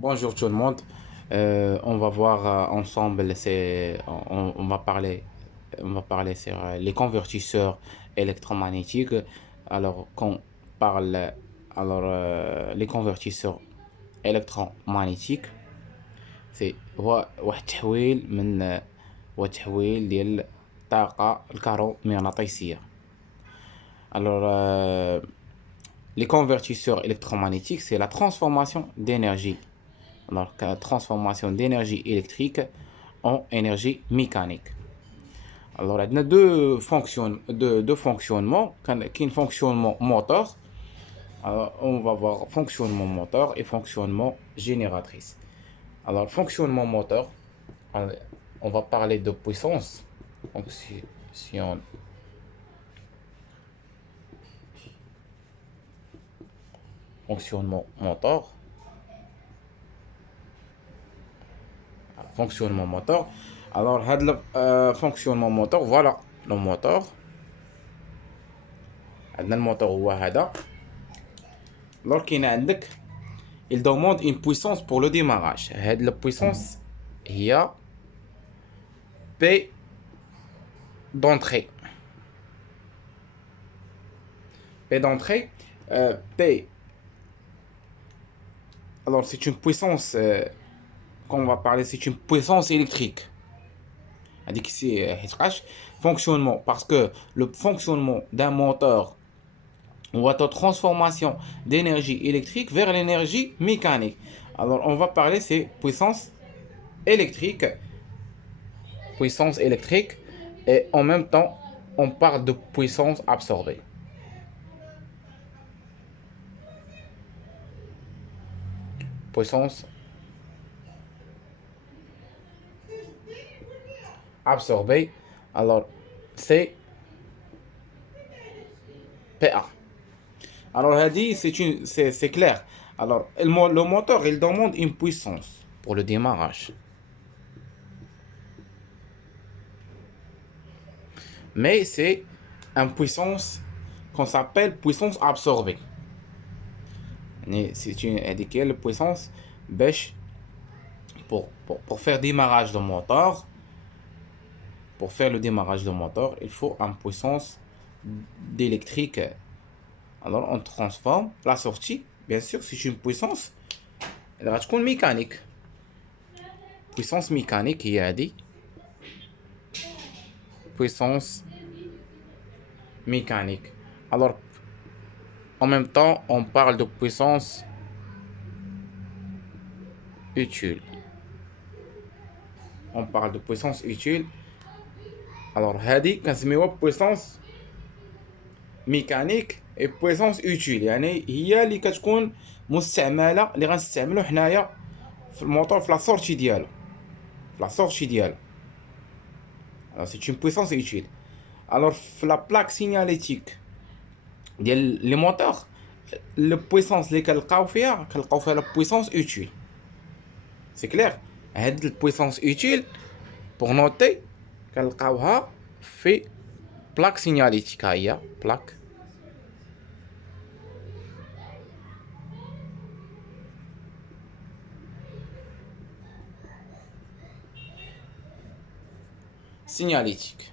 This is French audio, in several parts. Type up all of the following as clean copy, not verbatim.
Bonjour tout le monde. On va voir ensemble, on va parler sur les convertisseurs électromagnétiques. Alors, qu'on parle, les convertisseurs électromagnétiques, c'est واحد التحويل من واحد التحويل ديال الطاقة الكهرومغناطيسية. Alors, les convertisseurs électromagnétiques, c'est la transformation d'énergie. Alors, la transformation d'énergie électrique en énergie mécanique. Alors, il y a deux fonctionnements. Quand il y a un fonctionnement moteur, alors, on va voir fonctionnement moteur et fonctionnement génératrice. Alors, fonctionnement moteur, alors, on va parler de puissance. Donc, si on fonctionnement moteur, fonctionnement moteur. Alors, le fonctionnement moteur, voilà le moteur. عندنا الموتور هو هذا. Alors qu'il عندك, il demande une puissance pour le démarrage. هاد la puissance هي P d'entrée. P d'entrée, P. Alors c'est une puissance, quand on va parler, c'est une puissance électrique. هذيك سي حيتقاش fonctionnement, parce que le fonctionnement d'un moteur ou de transformation d'énergie électrique vers l'énergie mécanique. Alors on va parler c'est puissance électrique, et en même temps on parle de puissance absorbée. Puissance absorbée, alors c'est PA. Alors c'est clair. Alors le moteur il demande une puissance pour le démarrage, mais c'est une puissance qu'on s'appelle puissance absorbée. C'est une puissance bêche pour faire démarrage de moteur. Pour faire le démarrage de moteur, il faut une puissance d'électrique. Alors on transforme la sortie, bien sûr, c'est une puissance elle va être mécanique. Puissance mécanique, il y a dit puissance mécanique. Alors en même temps, on parle de puissance utile. On parle de puissance utile. Alors هذه كنسميوها puissance mécanique et puissance utile. يعني هي اللي كتكون مستعمله اللي غنستعملو حنايا في الموتور في لا سورتي ديالو. Alors c'est une puissance utile. Alors في la plaque signalétique ديال لي موتور, le puissance اللي كنلقاو فيها la puissance utile. C'est clair. هاد البويسونس utile pour noter كنلقاوها في plaque signalétique. هي plaque signalétique.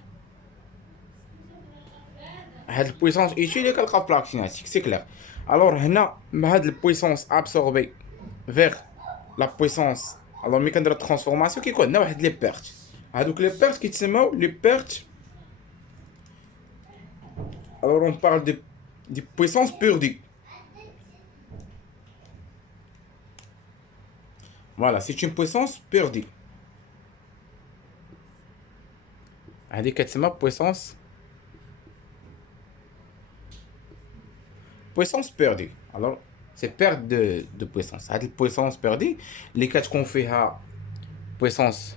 هاد البويسونس utile اللي كنلقاو في plaque signalétique, c'est clair. Alors هنا هاد البويسونس absorbée vers la puissance, alors ملي كندير الترانسفورماسيون كيكون عندنا واحد لي بيرت. هادوك لي بيرت كيتسموا لي بيرت. Alors on parle de puissance perdue. Voilà, c'est une puissance perdue. هذه كتسمى puissance perdue. Alors c'est perte de puissance. هذه puissance perdue اللي كتكون فيها puissance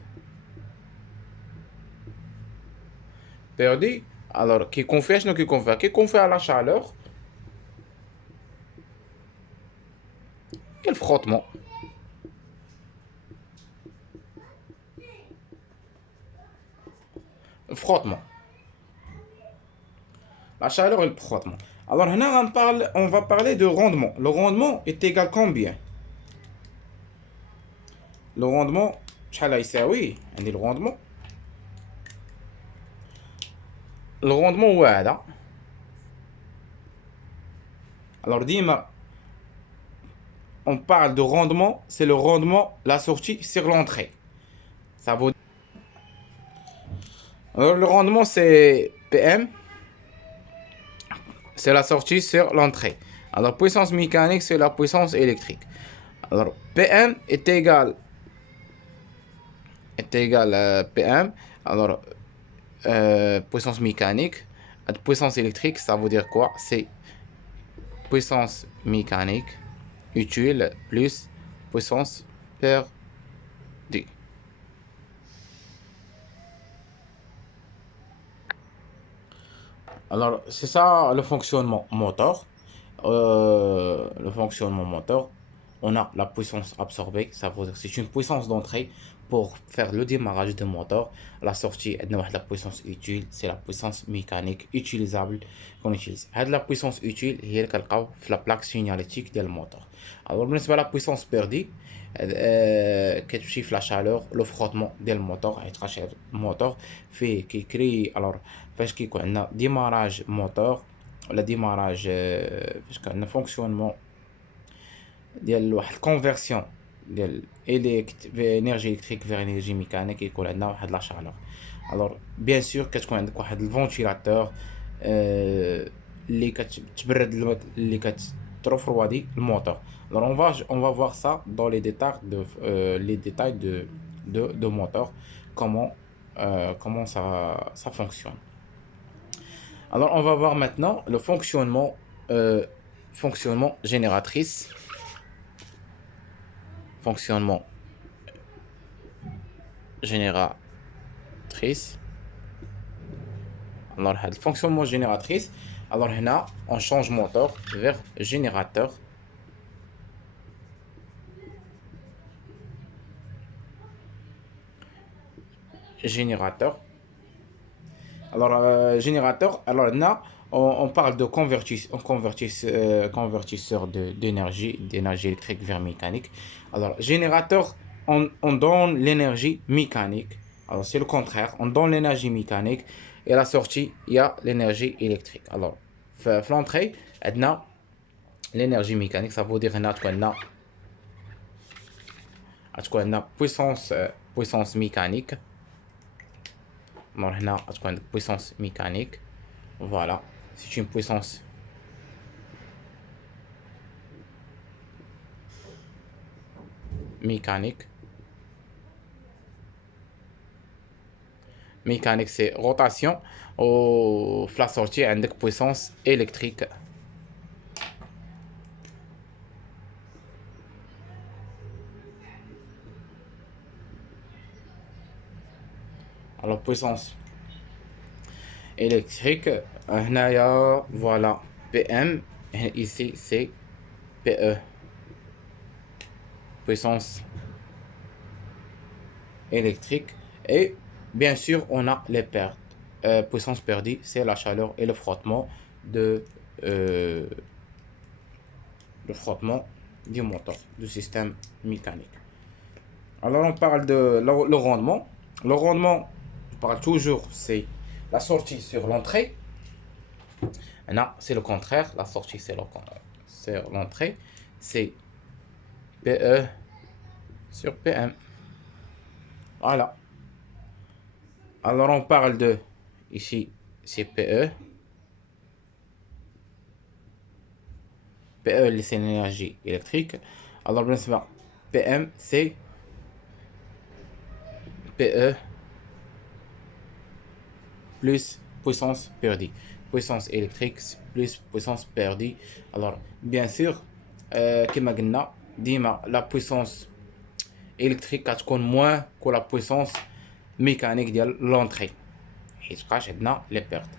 perdue. Alors كيكون فيها شنو كيكون فيها la chaleur et le frottement. Frottement. La chaleur et le frottement. Alors on va parler de rendement. Le rendement est égal à combien? لو روندمون شحال غيساوي عندي الروندمون هو هذا. alors ديما on parle de rendement, c'est le rendement la sortie sur l'entrée. Ça vaut. Alors le rendement c'est PM, c'est la sortie sur l'entrée. Alors puissance mécanique c'est la puissance électrique. Alors PM est égal PM. Alors puissance mécanique, puissance électrique, ça veut dire quoi? C'est puissance mécanique utile plus puissance perdue. Alors c'est ça le fonctionnement moteur. Le fonctionnement moteur, on a la puissance absorbée, ça veut dire c'est une puissance d'entrée pour faire le démarrage du moteur. La sortie, la puissance utile, c'est la puissance mécanique utilisable qu'on utilise. La puissance utile هي اللي كنلقاو في la plaque signalétique ديال الموتور. Alors بالنسبة la puissance perdue, كتمشي في la chaleur, le frottement ديال الموتور حيت الموتور فيه كيكري. alors فاش كيكون عندنا démarrage موتور ولا démarrage فاش كان عندنا fonctionnement ديال واحد الكونفيرسيون ديال énergie électrique vers énergie mécanique يكون عندنا واحد لا chaleur. alors bien sûr كتكون عندك واحد الفونتيلاتور اللي كتبرد اللي كترفروادي الموتور. alors on va voir ça dans les détails de moteur, comment ça fonctionne. Alors on va voir maintenant le fonctionnement génératrice. Fonctionnement génératrice. Alors le fonctionnement génératrice, alors là on change moteur vers générateur. Alors générateur, alors là on parle de convertisseur d'énergie électrique vers mécanique. Alors générateur, on donne l'énergie mécanique. Alors c'est le contraire, on donne l'énergie mécanique et à la sortie il y a l'énergie électrique. Alors l'entrée on a l'énergie mécanique, ça veut dire qu'on a puissance mécanique. Alors là on a puissance mécanique. Voilà, c'est une puissance mécanique. Mécanique c'est rotation. Au la sortie avec puissance électrique. Alors puissance électrique, voilà PM, ici c'est PE, puissance électrique. Et bien sûr on a les pertes. Puissance perdue c'est la chaleur et le frottement du moteur, du système mécanique. Alors on parle de le rendement. Le rendement, je parle toujours, c'est la sortie sur l'entrée. Là, c'est le contraire. La sortie, c'est l'entrée. C'est PE sur PM. Voilà. Alors, on parle de... Ici, c'est PE. PE, c'est l'énergie électrique. Alors, bien sûr, PM, c'est PE plus puissance perdue. Puissance électrique plus puissance perdue. Alors, bien sûr, comme dit, la puissance électrique est moins que la puissance mécanique de l'entrée. Et ce cas, les pertes.